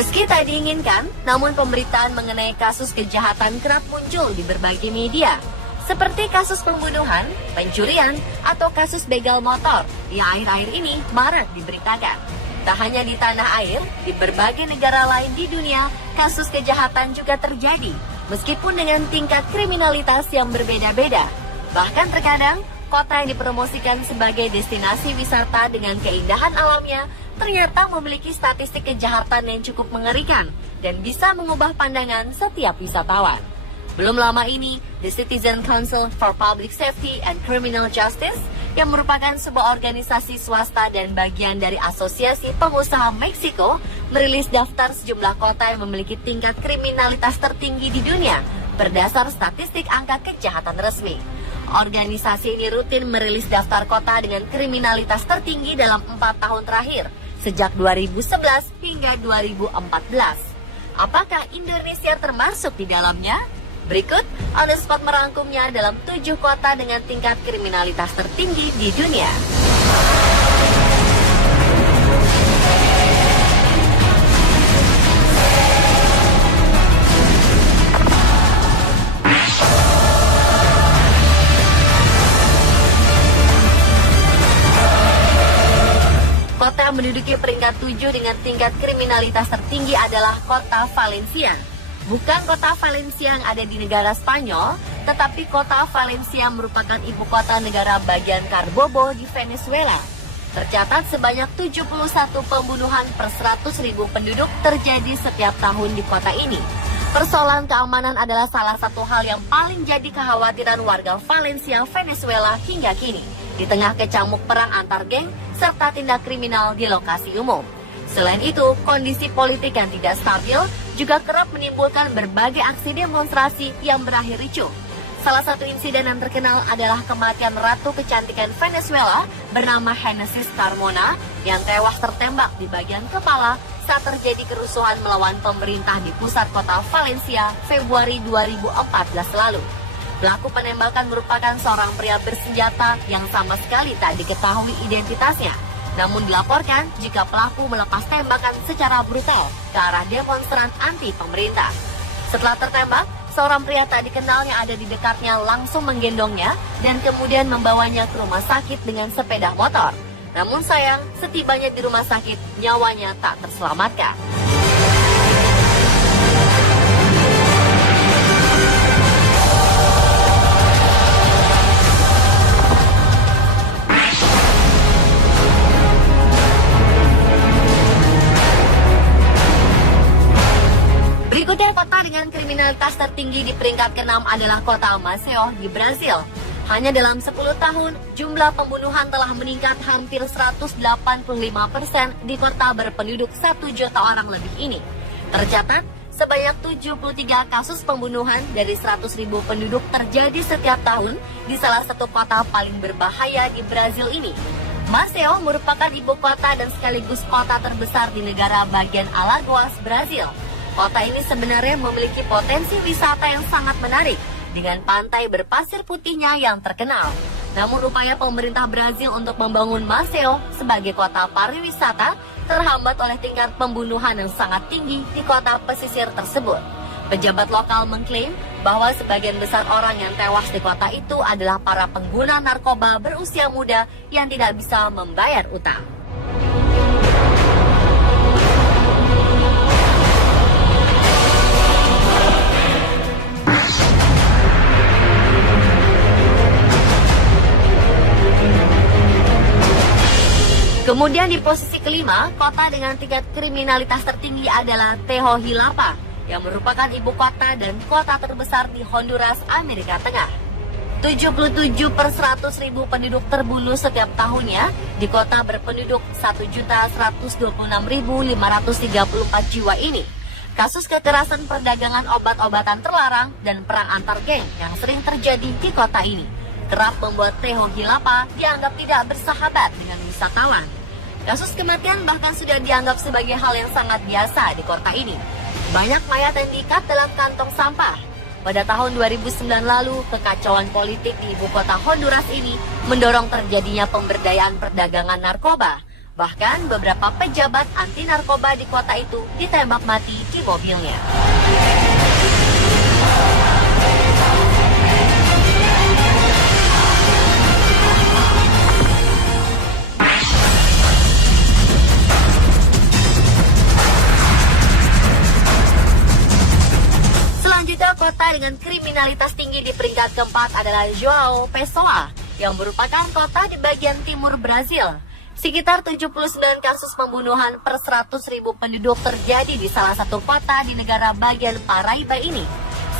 Meski tak diinginkan, namun pemberitaan mengenai kasus kejahatan kerap muncul di berbagai media, seperti kasus pembunuhan, pencurian, atau kasus begal motor yang akhir-akhir ini marak diberitakan. Tak hanya di tanah air, di berbagai negara lain di dunia, kasus kejahatan juga terjadi, meskipun dengan tingkat kriminalitas yang berbeda-beda. Bahkan terkadang, kota yang dipromosikan sebagai destinasi wisata dengan keindahan alamnya ternyata memiliki statistik kejahatan yang cukup mengerikan dan bisa mengubah pandangan setiap wisatawan. Belum lama ini, The Citizen Council for Public Safety and Criminal Justice, yang merupakan sebuah organisasi swasta dan bagian dari Asosiasi Pengusaha Meksiko, merilis daftar sejumlah kota yang memiliki tingkat kriminalitas tertinggi di dunia berdasar statistik angka kejahatan resmi. Organisasi ini rutin merilis daftar kota dengan kriminalitas tertinggi dalam 4 tahun terakhir, sejak 2011 hingga 2014. Apakah Indonesia termasuk di dalamnya? Berikut On The Spot merangkumnya dalam 7 kota dengan tingkat kriminalitas tertinggi di dunia. Kota yang menduduki peringkat 7 dengan tingkat kriminalitas tertinggi adalah kota Valencia. Bukan kota Valencia yang ada di negara Spanyol, tetapi kota Valencia merupakan ibu kota negara bagian Carabobo di Venezuela. Tercatat sebanyak 71 pembunuhan per 100.000 penduduk terjadi setiap tahun di kota ini. Persoalan keamanan adalah salah satu hal yang paling jadi kekhawatiran warga Valencia, Venezuela hingga kini, di tengah kecamuk perang antar geng serta tindak kriminal di lokasi umum. Selain itu, kondisi politik yang tidak stabil juga kerap menimbulkan berbagai aksi demonstrasi yang berakhir ricuh. Salah satu insiden yang terkenal adalah kematian Ratu Kecantikan Venezuela bernama Genesis Carmona yang tewas tertembak di bagian kepala saat terjadi kerusuhan melawan pemerintah di pusat kota Valencia Februari 2014 lalu. Pelaku penembakan merupakan seorang pria bersenjata yang sama sekali tak diketahui identitasnya. Namun dilaporkan jika pelaku melepas tembakan secara brutal ke arah demonstran anti pemerintah. Setelah tertembak, seorang pria tak dikenal yang ada di dekatnya langsung menggendongnya dan kemudian membawanya ke rumah sakit dengan sepeda motor. Namun sayang, setibanya di rumah sakit, nyawanya tak terselamatkan. Berikutnya, kota dengan kriminalitas tertinggi di peringkat ke-6 adalah kota Maceió di Brasil. Hanya dalam 10 tahun, jumlah pembunuhan telah meningkat hampir 185% di kota berpenduduk 1 juta orang lebih ini. Tercatat, sebanyak 73 kasus pembunuhan dari 100.000 penduduk terjadi setiap tahun di salah satu kota paling berbahaya di Brasil ini. Maceió merupakan ibu kota dan sekaligus kota terbesar di negara bagian Alagoas, Brasil. Kota ini sebenarnya memiliki potensi wisata yang sangat menarik, dengan pantai berpasir putihnya yang terkenal. Namun upaya pemerintah Brazil untuk membangun Maceió sebagai kota pariwisata terhambat oleh tingkat pembunuhan yang sangat tinggi di kota pesisir tersebut. Pejabat lokal mengklaim bahwa sebagian besar orang yang tewas di kota itu adalah para pengguna narkoba berusia muda yang tidak bisa membayar utang. Kemudian di posisi kelima, kota dengan tingkat kriminalitas tertinggi adalah Tegucigalpa, yang merupakan ibu kota dan kota terbesar di Honduras, Amerika Tengah. 77 per 100.000 penduduk terbunuh setiap tahunnya di kota berpenduduk 1.126.534 jiwa ini. Kasus kekerasan, perdagangan obat-obatan terlarang, dan perang antar geng yang sering terjadi di kota ini kerap membuat Tegucigalpa dianggap tidak bersahabat dengan wisatawan. Kasus kematian bahkan sudah dianggap sebagai hal yang sangat biasa di kota ini. Banyak mayat yang diikat dalam kantong sampah. Pada tahun 2009 lalu, kekacauan politik di ibu kota Honduras ini mendorong terjadinya pemberdayaan perdagangan narkoba. Bahkan beberapa pejabat anti narkoba di kota itu ditembak mati di mobilnya. Selanjutnya, kota dengan kriminalitas tinggi di peringkat keempat adalah João Pessoa, yang merupakan kota di bagian timur Brazil. Sekitar 79 kasus pembunuhan per 100.000 penduduk terjadi di salah satu kota di negara bagian Paraíba ini.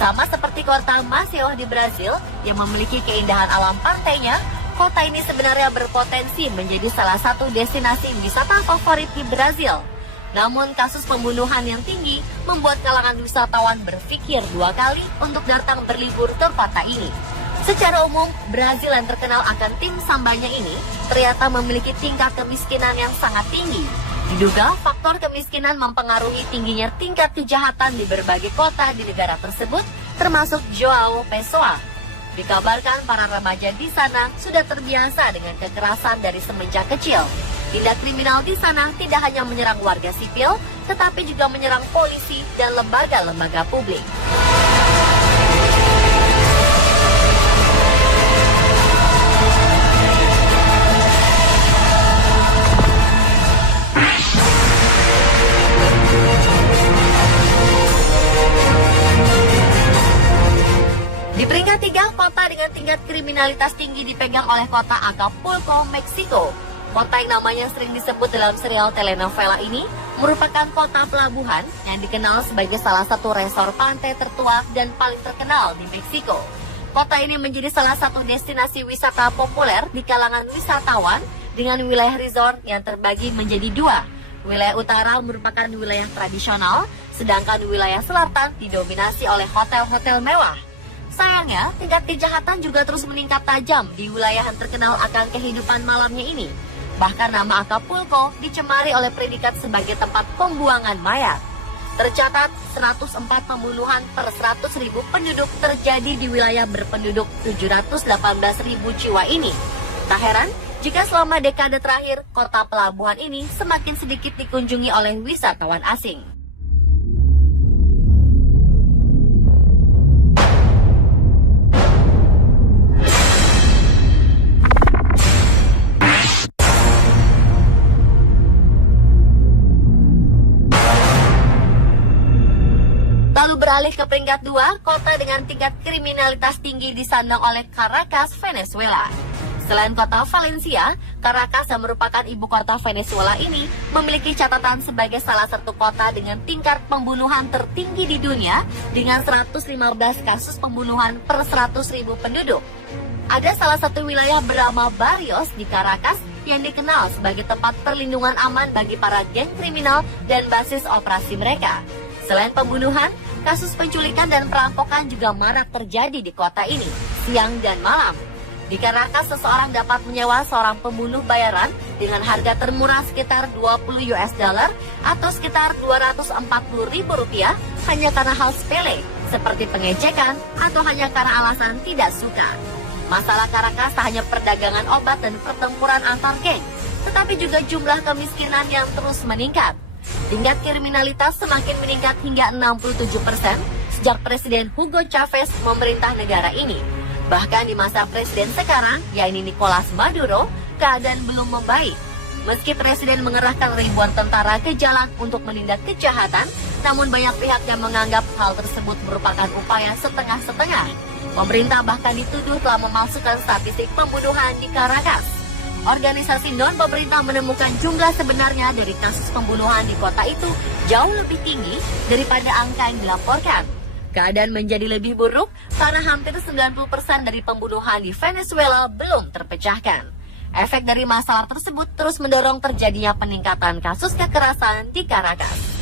Sama seperti kota Maceió di Brazil yang memiliki keindahan alam pantainya, kota ini sebenarnya berpotensi menjadi salah satu destinasi wisata favorit di Brazil. Namun kasus pembunuhan yang tinggi membuat kalangan wisatawan berpikir dua kali untuk datang berlibur ke kota ini. Secara umum, Brazil yang terkenal akan tim sambanya ini ternyata memiliki tingkat kemiskinan yang sangat tinggi. Diduga faktor kemiskinan mempengaruhi tingginya tingkat kejahatan di berbagai kota di negara tersebut, termasuk João Pessoa. Dikabarkan para remaja di sana sudah terbiasa dengan kekerasan dari semenjak kecil. Tindak kriminal di sana tidak hanya menyerang warga sipil, tetapi juga menyerang polisi dan lembaga-lembaga publik. Di peringkat 3, kota dengan tingkat kriminalitas tinggi dipegang oleh kota Acapulco, Meksiko. Kota yang namanya sering disebut dalam serial telenovela ini merupakan kota pelabuhan yang dikenal sebagai salah satu resor pantai tertua dan paling terkenal di Meksiko. Kota ini menjadi salah satu destinasi wisata populer di kalangan wisatawan dengan wilayah resort yang terbagi menjadi dua. Wilayah utara merupakan wilayah tradisional, sedangkan wilayah selatan didominasi oleh hotel-hotel mewah. Sayangnya, tingkat kejahatan juga terus meningkat tajam di wilayah yang terkenal akan kehidupan malamnya ini. Bahkan nama Acapulco dicemari oleh predikat sebagai tempat pembuangan mayat. Tercatat 104 pembunuhan per 100.000 penduduk terjadi di wilayah berpenduduk 718.000 jiwa ini. Tak heran jika selama dekade terakhir, kota pelabuhan ini semakin sedikit dikunjungi oleh wisatawan asing. Beralih ke peringkat 2, kota dengan tingkat kriminalitas tinggi disandang oleh Caracas, Venezuela. Selain kota Valencia, Caracas yang merupakan ibu kota Venezuela ini memiliki catatan sebagai salah satu kota dengan tingkat pembunuhan tertinggi di dunia dengan 115 kasus pembunuhan per 100.000 penduduk. Ada salah satu wilayah bernama Barrios di Caracas yang dikenal sebagai tempat perlindungan aman bagi para geng kriminal dan basis operasi mereka. Selain pembunuhan, kasus penculikan dan perampokan juga marak terjadi di kota ini, siang dan malam. Di Caracas, seseorang dapat menyewa seorang pembunuh bayaran dengan harga termurah sekitar $20 atau sekitar Rp240.000 hanya karena hal sepele, seperti pengecekan atau hanya karena alasan tidak suka. Masalah Caracas tak hanya perdagangan obat dan pertempuran antar geng, tetapi juga jumlah kemiskinan yang terus meningkat. Tingkat kriminalitas semakin meningkat hingga 67% sejak Presiden Hugo Chavez memerintah negara ini. Bahkan di masa presiden sekarang, yaitu Nicolas Maduro, keadaan belum membaik. Meski presiden mengerahkan ribuan tentara ke jalan untuk menindak kejahatan, namun banyak pihak yang menganggap hal tersebut merupakan upaya setengah-setengah. Pemerintah bahkan dituduh telah memalsukan statistik pembunuhan di Caracas. Organisasi non-pemerintah menemukan jumlah sebenarnya dari kasus pembunuhan di kota itu jauh lebih tinggi daripada angka yang dilaporkan. Keadaan menjadi lebih buruk karena hampir 90% dari pembunuhan di Venezuela belum terpecahkan. Efek dari masalah tersebut terus mendorong terjadinya peningkatan kasus kekerasan di Caracas.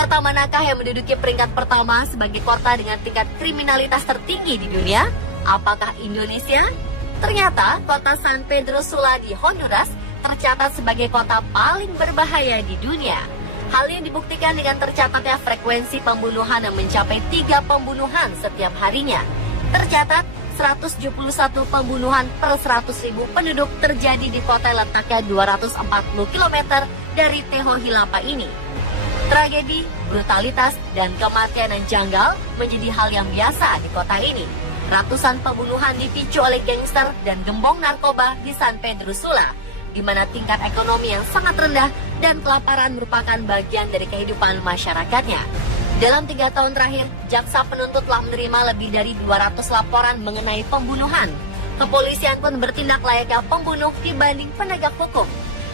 Kota manakah yang menduduki peringkat pertama sebagai kota dengan tingkat kriminalitas tertinggi di dunia? Apakah Indonesia? Ternyata kota San Pedro Sula di Honduras tercatat sebagai kota paling berbahaya di dunia. Hal ini dibuktikan dengan tercatatnya frekuensi pembunuhan yang mencapai 3 pembunuhan setiap harinya. Tercatat 171 pembunuhan per 100.000 penduduk terjadi di kota yang letaknya 240 km dari Tehohilapa ini. Tragedi, brutalitas, dan kematian yang janggal menjadi hal yang biasa di kota ini. Ratusan pembunuhan dipicu oleh gangster dan gembong narkoba di San Pedro Sula, di mana tingkat ekonomi yang sangat rendah dan kelaparan merupakan bagian dari kehidupan masyarakatnya. Dalam 3 tahun terakhir, jaksa penuntut telah menerima lebih dari 200 laporan mengenai pembunuhan. Kepolisian pun bertindak layaknya pembunuh dibanding penegak hukum,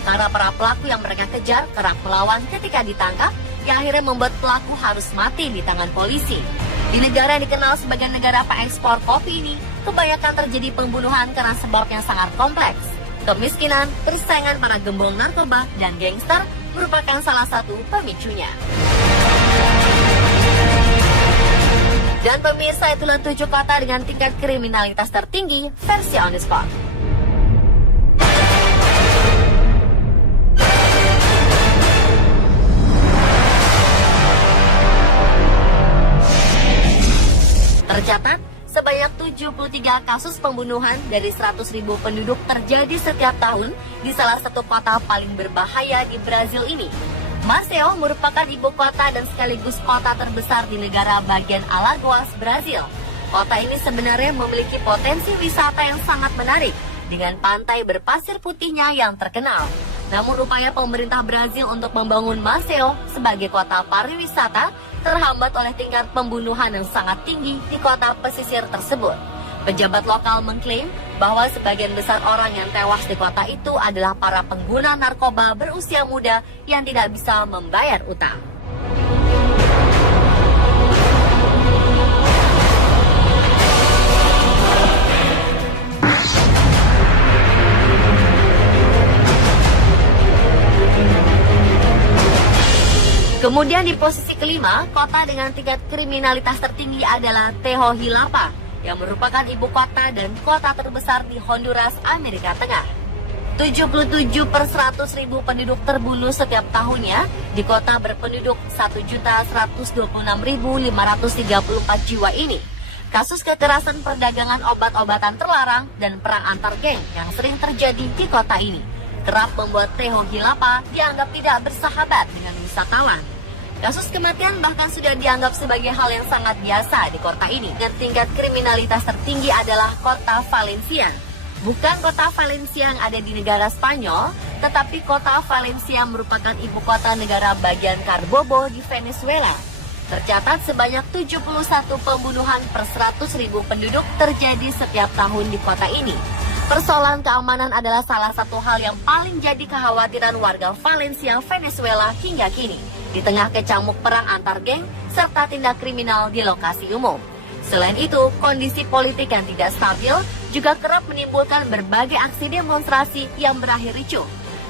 karena para pelaku yang mereka kejar kerap melawan ketika ditangkap, yang akhirnya membuat pelaku harus mati di tangan polisi. Di negara yang dikenal sebagai negara pengekspor kopi ini, kebanyakan terjadi pembunuhan karena sebab yang sangat kompleks. Kemiskinan, persaingan para gembong narkoba, dan gangster merupakan salah satu pemicunya. Dan pemirsa, itulah 7 kota dengan tingkat kriminalitas tertinggi versi On The Spot. Tercatat, sebanyak 73 kasus pembunuhan dari 100.000 penduduk terjadi setiap tahun di salah satu kota paling berbahaya di Brazil ini. Maceió merupakan ibu kota dan sekaligus kota terbesar di negara bagian Alagoas, Brazil. Kota ini sebenarnya memiliki potensi wisata yang sangat menarik dengan pantai berpasir putihnya yang terkenal. Namun upaya pemerintah Brazil untuk membangun Maceió sebagai kota pariwisata terhambat oleh tingkat pembunuhan yang sangat tinggi di kota pesisir tersebut. Pejabat lokal mengklaim bahwa sebagian besar orang yang tewas di kota itu adalah para pengguna narkoba berusia muda yang tidak bisa membayar utang. Kemudian di posisi kelima, kota dengan tingkat kriminalitas tertinggi adalah Tehohilapa, yang merupakan ibu kota dan kota terbesar di Honduras, Amerika Tengah. 77 per 100.000 penduduk terbunuh setiap tahunnya di kota berpenduduk 1.126.534 jiwa ini. Kasus kekerasan, perdagangan obat-obatan terlarang, dan perang antar geng yang sering terjadi di kota ini kerap membuat Tehohilapa dianggap tidak bersahabat dengan wisatawan. Kasus kematian bahkan sudah dianggap sebagai hal yang sangat biasa di kota ini. Dan tingkat kriminalitas tertinggi adalah kota Valencia. Bukan kota Valencia yang ada di negara Spanyol, tetapi kota Valencia merupakan ibu kota negara bagian Carabobo di Venezuela. Tercatat sebanyak 71 pembunuhan per 100.000 penduduk terjadi setiap tahun di kota ini. Persoalan keamanan adalah salah satu hal yang paling jadi kekhawatiran warga Valencia, Venezuela hingga kini, di tengah kecamuk perang antar geng serta tindak kriminal di lokasi umum. Selain itu, kondisi politik yang tidak stabil juga kerap menimbulkan berbagai aksi demonstrasi yang berakhir ricuh.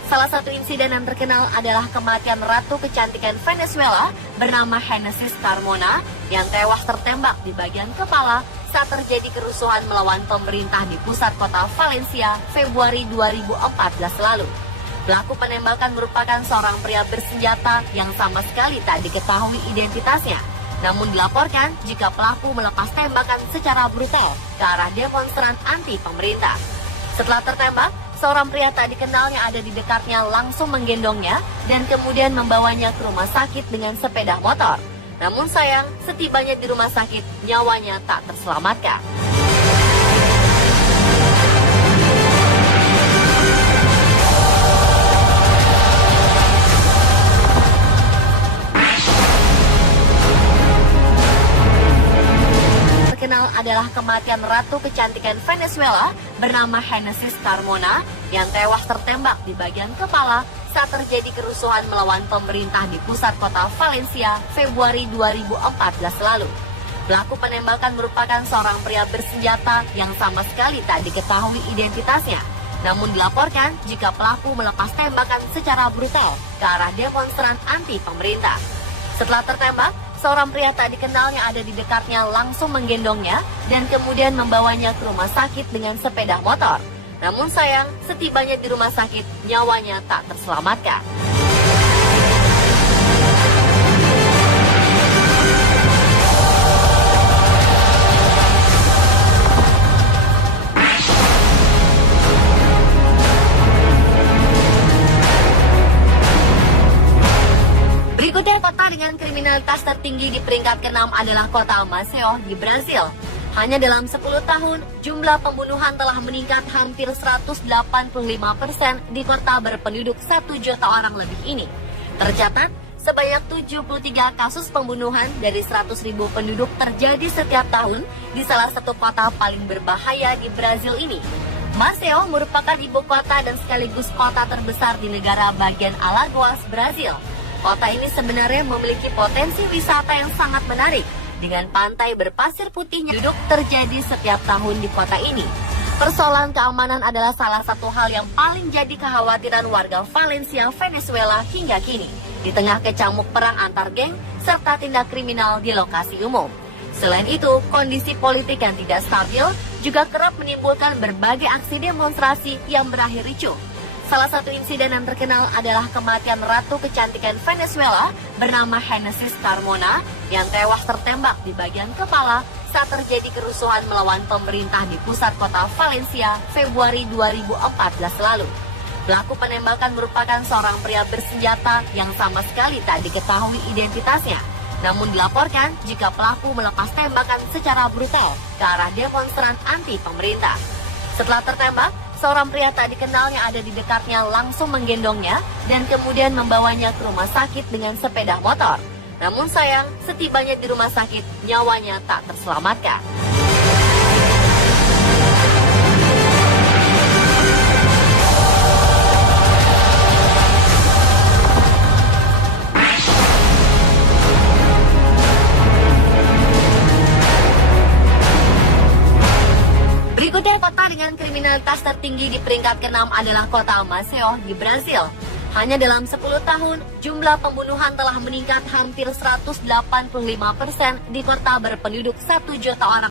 Salah satu insiden yang terkenal adalah kematian Ratu Kecantikan Venezuela bernama Genesis Carmona yang tewas tertembak di bagian kepala saat terjadi kerusuhan melawan pemerintah di pusat kota Valencia Februari 2014 lalu. Pelaku penembakan merupakan seorang pria bersenjata yang sama sekali tak diketahui identitasnya. Namun dilaporkan jika pelaku melepas tembakan secara brutal ke arah demonstran anti pemerintah. Setelah tertembak, seorang pria tak dikenal yang ada di dekatnya langsung menggendongnya dan kemudian membawanya ke rumah sakit dengan sepeda motor. Namun sayang, setibanya di rumah sakit, nyawanya tak terselamatkan. Terkenal adalah kematian Ratu Kecantikan Venezuela bernama Genesis Carmona yang tewas tertembak di bagian kepala saat terjadi kerusuhan melawan pemerintah di pusat kota Valencia Februari 2014 lalu. Pelaku penembakan merupakan seorang pria bersenjata yang sama sekali tak diketahui identitasnya. Namun dilaporkan jika pelaku melepas tembakan secara brutal ke arah demonstran anti pemerintah. Setelah tertembak, seorang pria tak dikenal yang ada di dekatnya langsung menggendongnya dan kemudian membawanya ke rumah sakit dengan sepeda motor. Namun sayang, setibanya di rumah sakit, nyawanya tak terselamatkan. Berikutnya, kota dengan kriminalitas tertinggi di peringkat ke-6 adalah kota Maceió di Brasil. Hanya dalam 10 tahun, jumlah pembunuhan telah meningkat hampir 185% di kota berpenduduk 1 juta orang lebih ini. Tercatat, sebanyak 73 kasus pembunuhan dari 100.000 penduduk terjadi setiap tahun di salah satu kota paling berbahaya di Brasil ini. Maceió merupakan ibu kota dan sekaligus kota terbesar di negara bagian Alagoas, Brasil. Kota ini sebenarnya memiliki potensi wisata yang sangat menarik, dengan pantai berpasir putihnya duduk terjadi setiap tahun di kota ini. Persoalan keamanan adalah salah satu hal yang paling jadi kekhawatiran warga Valencia, Venezuela hingga kini, di tengah kecamuk perang antar geng serta tindak kriminal di lokasi umum. Selain itu, kondisi politik yang tidak stabil juga kerap menimbulkan berbagai aksi demonstrasi yang berakhir ricuh. Salah satu insiden yang terkenal adalah kematian Ratu Kecantikan Venezuela bernama Genesis Carmona yang tewas tertembak di bagian kepala saat terjadi kerusuhan melawan pemerintah di pusat kota Valencia Februari 2014 lalu. Pelaku penembakan merupakan seorang pria bersenjata yang sama sekali tak diketahui identitasnya. Namun dilaporkan jika pelaku melepas tembakan secara brutal ke arah demonstran anti pemerintah. Setelah tertembak, seorang pria tak dikenal yang ada di dekatnya langsung menggendongnya dan kemudian membawanya ke rumah sakit dengan sepeda motor. Namun sayang, setibanya di rumah sakit, nyawanya tak terselamatkan. Berikutnya, kota dengan kriminalitas tertinggi di peringkat ke-6 adalah kota Maceió di Brasil. Hanya dalam 10 tahun, jumlah pembunuhan telah meningkat hampir 185% di kota berpenduduk 1 juta orang